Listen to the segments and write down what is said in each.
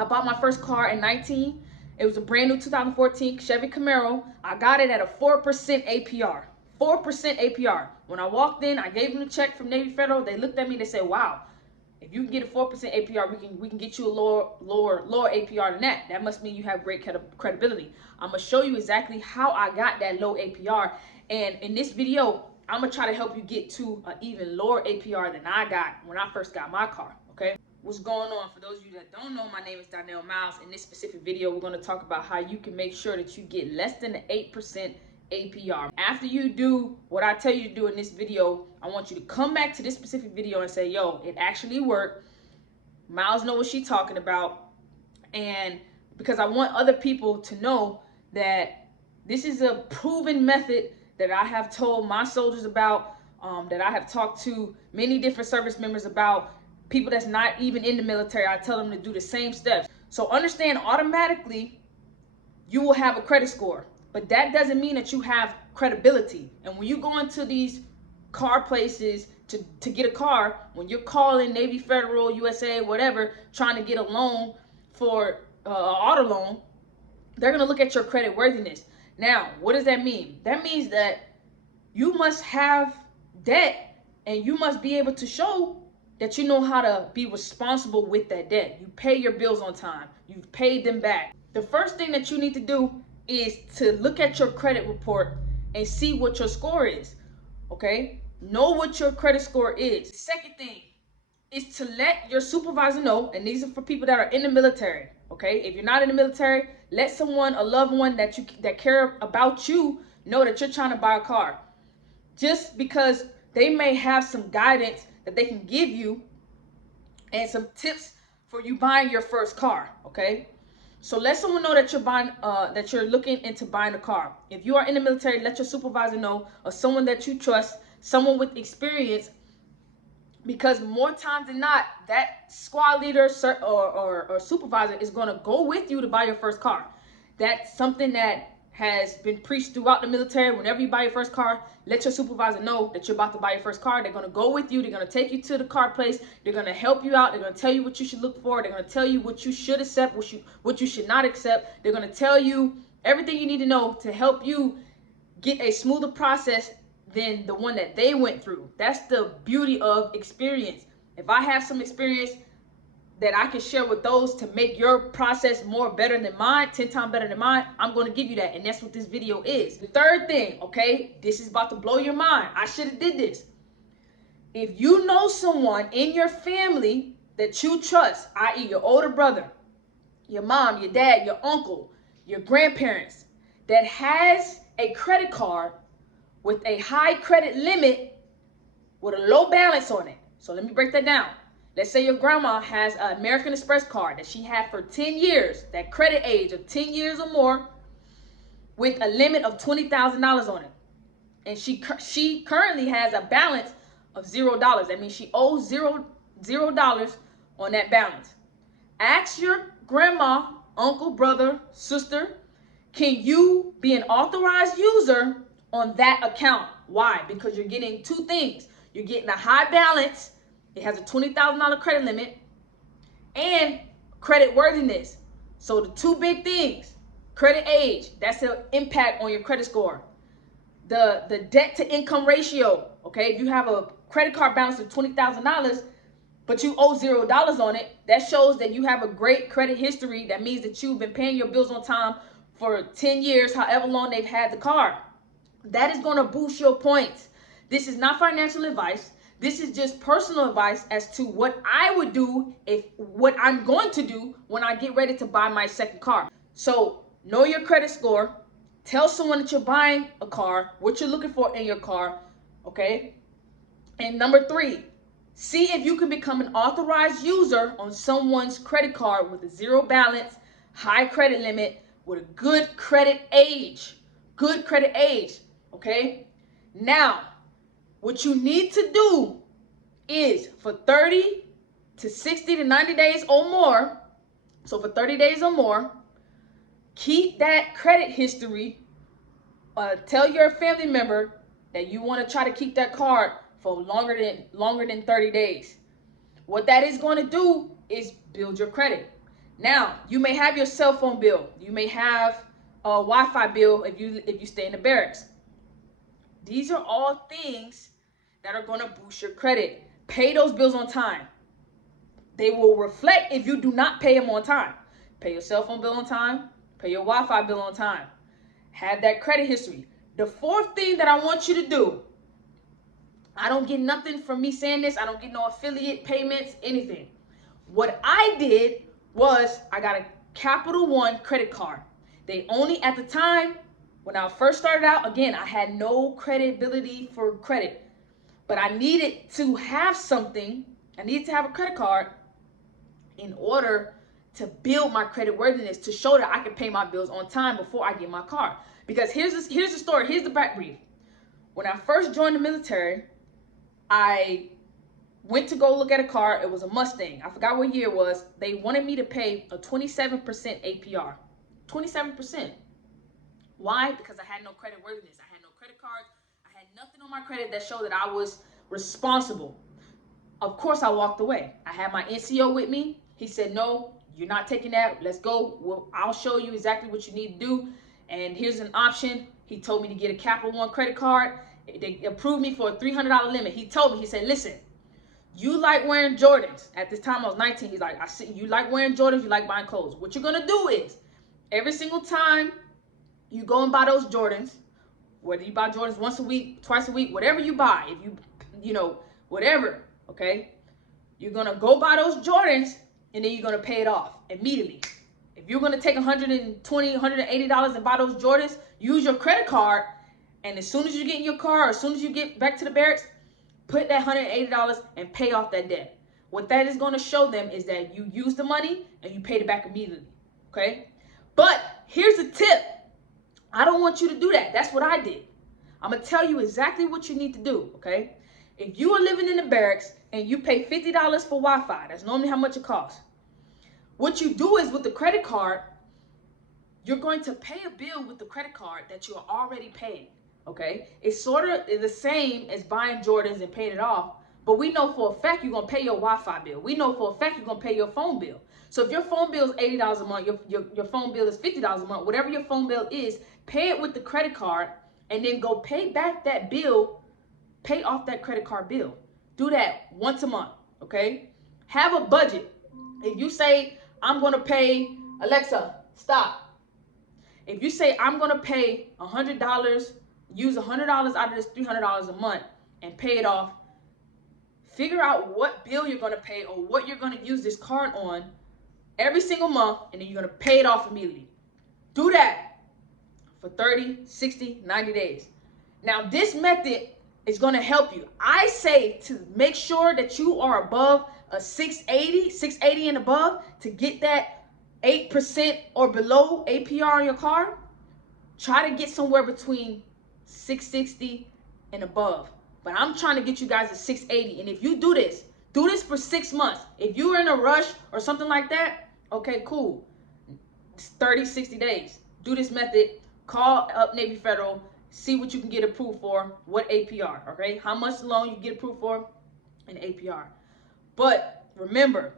I bought my first car in 19. It was a brand new 2014 Chevy Camaro. I got it at a 4% APR. 4% APR. When I walked in, I gave them the check from Navy Federal. They looked at me, they said, wow, if you can get a 4% APR, we can get you a lower APR than that. That must mean you have great credibility. I'm gonna show you exactly how I got that low APR. And in this video, I'm gonna try to help you get to an even lower APR than I got when I first got my car, okay? What's going on? For those of you that don't know, my name is Donnell Miles. In this specific video, we're gonna talk about how you can make sure that you get less than the 8% APR. After you do what I tell you to do in this video, I want you to come back to this specific video and say, yo, it actually worked. Miles know what she's talking about. And because I want other people to know that this is a proven method that I have told my soldiers about, that I have talked to many different service members about, people that's not even in the military. I tell them to do the same steps. So understand, automatically you will have a credit score, but that doesn't mean that you have credibility. And when you go into these car places to get a car, when you're calling Navy Federal, USA, whatever, trying to get a loan for auto loan, they're gonna look at your credit worthiness. Now, what does that mean? That means that you must have debt, and you must be able to show that you know how to be responsible with that debt. You pay your bills on time. You've paid them back. The first thing that you need to do is to look at your credit report and see what your score is, okay? Know what your credit score is. The second thing is to let your supervisor know, and these are for people that are in the military, okay? If you're not in the military, let someone, a loved one that care about you, know that you're trying to buy a car. Just because they may have some guidance that they can give you and some tips for you buying your first car, okay? So let someone know that you're buying, that you're looking into buying a car. If you are in the military, let your supervisor know, or someone that you trust, someone with experience, because more times than not, that squad leader or supervisor is going to go with you to buy your first car. That's something that has been preached throughout the military. Whenever you buy your first car, let your supervisor know that you're about to buy your first car. They're going to go with you. They're going to take you to the car place. They're going to help you out. They're going to tell you what you should look for. They're going to tell you what you should accept, what you should not accept. They're going to tell you everything you need to know to help you get a smoother process than the one that they went through. That's the beauty of experience. If I have some experience that I can share with those to make your process more better than mine, 10 times better than mine, I'm going to give you that. And that's what this video is. The third thing, okay, this is about to blow your mind. I should have did this. If you know someone in your family that you trust, i.e. your older brother, your mom, your dad, your uncle, your grandparents, that has a credit card with a high credit limit with a low balance on it. So let me break that down. Let's say your grandma has an American Express card that she had for 10 years, that credit age of 10 years or more, with a limit of $20,000 on it. And she currently has a balance of $0. That means she owes $0 on that balance. Ask your grandma, uncle, brother, sister, can you be an authorized user on that account? Why? Because you're getting two things. You're getting a high balance. It has a $20,000 credit limit, and credit worthiness. So the two big things, credit age, that's an impact on your credit score. The debt to income ratio, okay? If you have a credit card balance of $20,000, but you owe $0 on it, that shows that you have a great credit history. That means that you've been paying your bills on time for 10 years, however long they've had the card. That is going to boost your points. This is not financial advice. This is just personal advice as to what I would do, what I'm going to do when I get ready to buy my second car. So know your credit score. Tell someone that you're buying a car, what you're looking for in your car, okay? And number 3, see if you can become an authorized user on someone's credit card with a 0 balance, high credit limit, with a good credit age. Good credit age, okay? Now, what you need to do is for 30 to 60 to 90 days or more, so for 30 days or more, keep that credit history. Tell your family member that you want to try to keep that card for longer than 30 days. What that is going to do is build your credit. Now, you may have your cell phone bill. You may have a Wi-Fi bill if you stay in the barracks. These are all things that are going to boost your credit. Pay those bills on time. They will reflect if you do not pay them on time. Pay your cell phone bill on time. Pay your Wi-Fi bill on time. Have that credit history. The fourth thing that I want you to do, I don't get nothing from me saying this. I don't get no affiliate payments, anything. What I did was I got a Capital One credit card. They only, at the time, when I first started out, again, I had no credibility for credit. But I needed to have something. I needed to have a credit card in order to build my credit worthiness, to show that I can pay my bills on time before I get my car. Because here's the story. Here's the back brief. When I first joined the military, I went to go look at a car. It was a Mustang. I forgot what year it was. They wanted me to pay a 27% APR. 27%. Why? Because I had no credit worthiness. I had no credit cards. I had nothing on my credit that showed that I was responsible. Of course, I walked away. I had my NCO with me. He said, no, you're not taking that. Let's go. Well, I'll show you exactly what you need to do. And here's an option. He told me to get a Capital One credit card. They approved me for a $300 limit. He told me, he said, listen, you like wearing Jordans. At this time, I was 19. He's like, I see you like wearing Jordans. You like buying clothes. What you're going to do is every single time you go and buy those Jordans, whether you buy Jordans once a week, twice a week, whatever you buy, if you know, whatever, okay, you're going to go buy those Jordans and then you're going to pay it off immediately. If you're going to take $120, $180 and buy those Jordans, use your credit card, and as soon as you get in your car, or as soon as you get back to the barracks, put that $180 and pay off that debt. What that is going to show them is that you use the money and you paid it back immediately, okay? But here's a tip. I don't want you to do that. That's what I did. I'm going to tell you exactly what you need to do, okay? If you are living in the barracks and you pay $50 for Wi-Fi, that's normally how much it costs. What you do is with the credit card, you're going to pay a bill with the credit card that you're already paying, okay? It's sort of the same as buying Jordans and paying it off, but we know for a fact you're going to pay your Wi-Fi bill. We know for a fact you're going to pay your phone bill. So if your phone bill is $80 a month, your phone bill is $50 a month, whatever your phone bill is, pay it with the credit card and then go pay back that bill, pay off that credit card bill. Do that once a month, okay? Have a budget. If you say, I'm going to pay, Alexa, stop. If you say, I'm going to pay $100, use $100 out of this $300 a month and pay it off, figure out what bill you're going to pay or what you're going to use this card on every single month, and then you're going to pay it off immediately. Do that for 30, 60, 90 days. Now, this method is going to help you. I say to make sure that you are above a 680 and above to get that 8% or below APR on your car. Try to get somewhere between 660 and above. But I'm trying to get you guys to 680. And if you do this for 6 months. If you're in a rush or something like that, okay, cool. It's 30, 60 days. Do this method. Call up Navy Federal. See what you can get approved for. What APR, okay? How much loan you get approved for and APR. But remember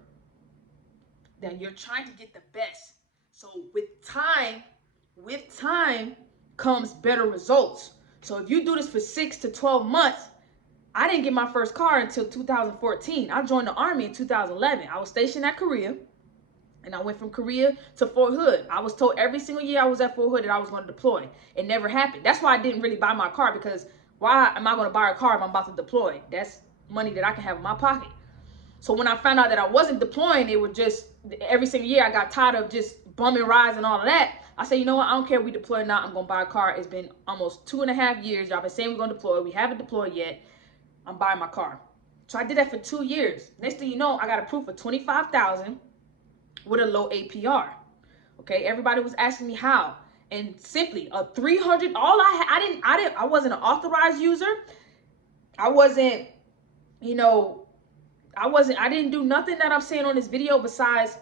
that you're trying to get the best. So with time comes better results. So if you do this for 6 to 12 months, I didn't get my first car until 2014. I joined the Army in 2011. I was stationed at Korea, and I went from Korea to Fort Hood. I was told every single year I was at Fort Hood that I was going to deploy. It never happened. That's why I didn't really buy my car, because why am I going to buy a car if I'm about to deploy? That's money that I can have in my pocket. So when I found out that I wasn't deploying, it would just, every single year I got tired of just bumming rides and all of that. I said, you know what? I don't care if we deploy or not. I'm going to buy a car. It's been almost 2.5 years. Y'all been saying we're going to deploy. We haven't deployed yet. I'm buying my car. So I did that for 2 years. Next thing you know, I got approved for $25,000 with a low APR. Okay, everybody was asking me how. And simply a 300, I wasn't an authorized user. I wasn't, I didn't do nothing that I'm saying on this video besides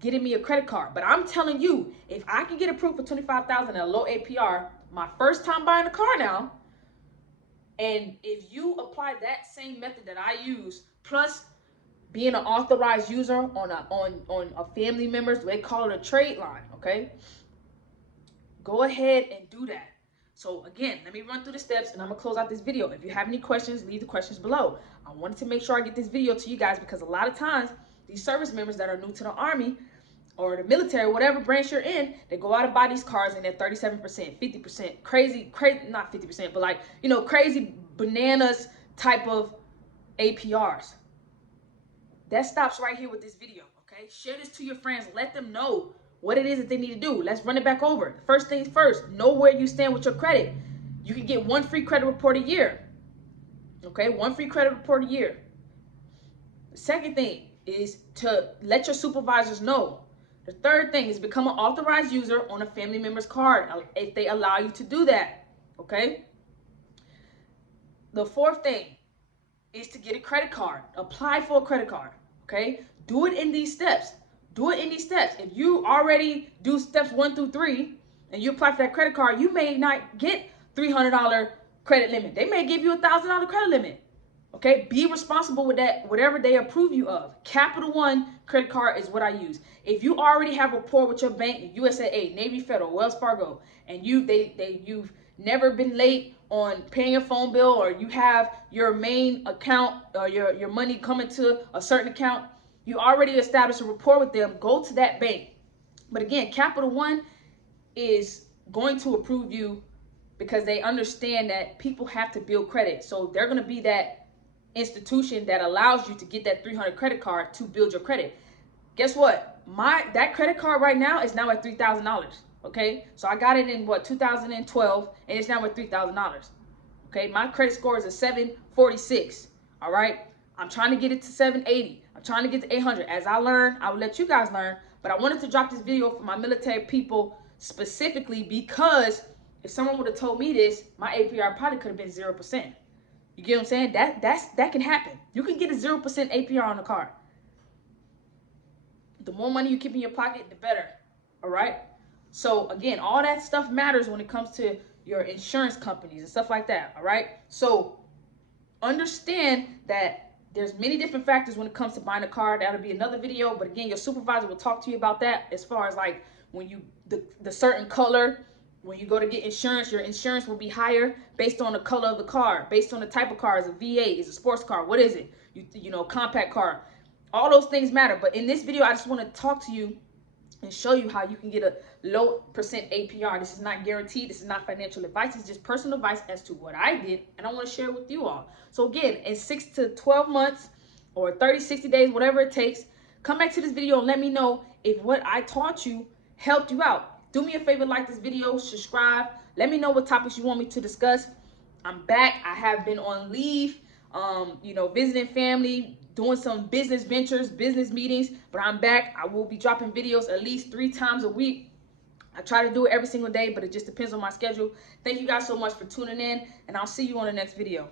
getting me a credit card. But I'm telling you, if I can get approved for $25,000 at a low APR, my first time buying a car now, and if you apply that same method that I use, plus being an authorized user on a family member's, they call it a trade line, okay? Go ahead and do that. So again, let me run through the steps and I'm gonna close out this video. If you have any questions, leave the questions below. I wanted to make sure I get this video to you guys because a lot of times these service members that are new to the Army or the military, whatever branch you're in, they go out and buy these cars and they're 37%, 50%, crazy, not 50%, but like, you know, crazy bananas type of APRs. That stops right here with this video, okay? Share this to your friends. Let them know what it is that they need to do. Let's run it back over. First things first, know where you stand with your credit. You can get 1 free credit report a year, okay? 1 free credit report a year. The second thing is to let your supervisors know. The third thing is become an authorized user on a family member's card if they allow you to do that, okay? The fourth thing is to get a credit card. Apply for a credit card, okay? Do it in these steps. Do it in these steps. If you already do steps 1 through 3 and you apply for that credit card, you may not get $300 credit limit. They may give you $1,000 credit limit. Okay, be responsible with that, whatever they approve you of. Capital One credit card is what I use. If you already have rapport with your bank, USAA, Navy Federal, Wells Fargo, and you've never been late on paying your phone bill, or you have your main account or your money coming to a certain account, you already established a rapport with them, go to that bank. But again, Capital One is going to approve you because they understand that people have to build credit. So they're going to be that institution that allows you to get that $300 credit card to build your credit. Guess what? That credit card right now is now at $3,000. Okay, so I got it in 2012, and it's now at $3,000. Okay, my credit score is a 746. All right, I'm trying to get it to 780. I'm trying to get to 800. As I learn, I will let you guys learn. But I wanted to drop this video for my military people specifically because if someone would have told me this, my APR probably could have been 0%. You get what I'm saying? That can happen. You can get a 0% APR on a card. The more money you keep in your pocket, the better. All right? So again, all that stuff matters when it comes to your insurance companies and stuff like that. All right? So understand that there's many different factors when it comes to buying a car. That'll be another video. But again, your supervisor will talk to you about that as far as like when you, the certain color. When you go to get insurance, your insurance will be higher based on the color of the car, based on the type of car. Is a V8, is a sports car, what is it? You know, compact car. All those things matter. But in this video, I just want to talk to you and show you how you can get a low percent APR. This is not guaranteed. This is not financial advice. It's just personal advice as to what I did, and I want to share it with you all. So again, in 6 to 12 months or 30, 60 days, whatever it takes, come back to this video and let me know if what I taught you helped you out. Do me a favor, like this video, subscribe. Let me know what topics you want me to discuss. I'm back. I have been on leave, you know, visiting family, doing some business ventures, business meetings, but I'm back. I will be dropping videos at least 3 times a week. I try to do it every single day, but it just depends on my schedule. Thank you guys so much for tuning in, and I'll see you on the next video.